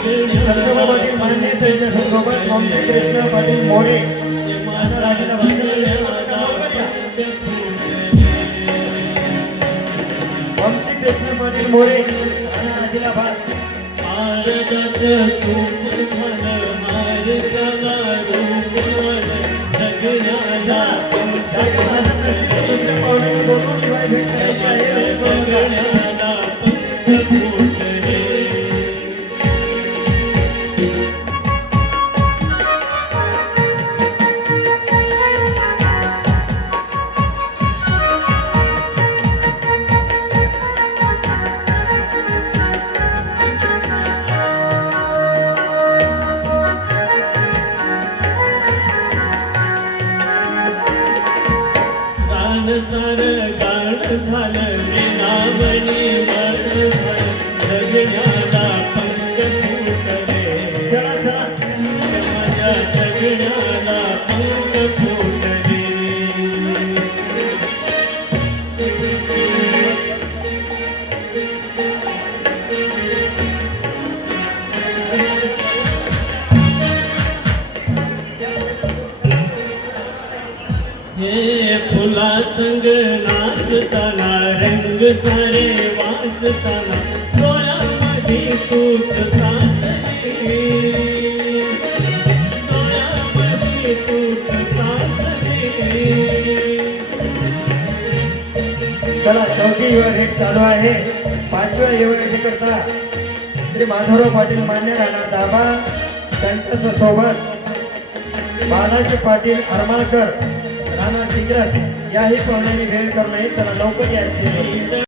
संतोबा पाटील मान्य त्यांच्या सोबत वंशी कृष्ण पाटील मोरे यांना राजाला वंशी कृष्ण पाटील मोरे आणि आदिलाबाद सार गाण झालं नावनी वर्ण जगण्याला पंख फुटले चला चला माझ्या जगण्याला पंख फुटले हे फुला संग नाचताना रंग सारे वाचताना डोळ्यामध्ये तूच साचली डोळ्यामध्ये तूच साचली चला चौथी युवा भेट चालू आहे पाचव्या युवा भेटीकरता श्री माधवराव पाटील मान्य राहणार दाबा त्यांच्या सोबत बालाजी पाटील आरमाळकर राणा टिग्रस याही पाहुण्यांनी भेट करू नये चला लवकर यायचे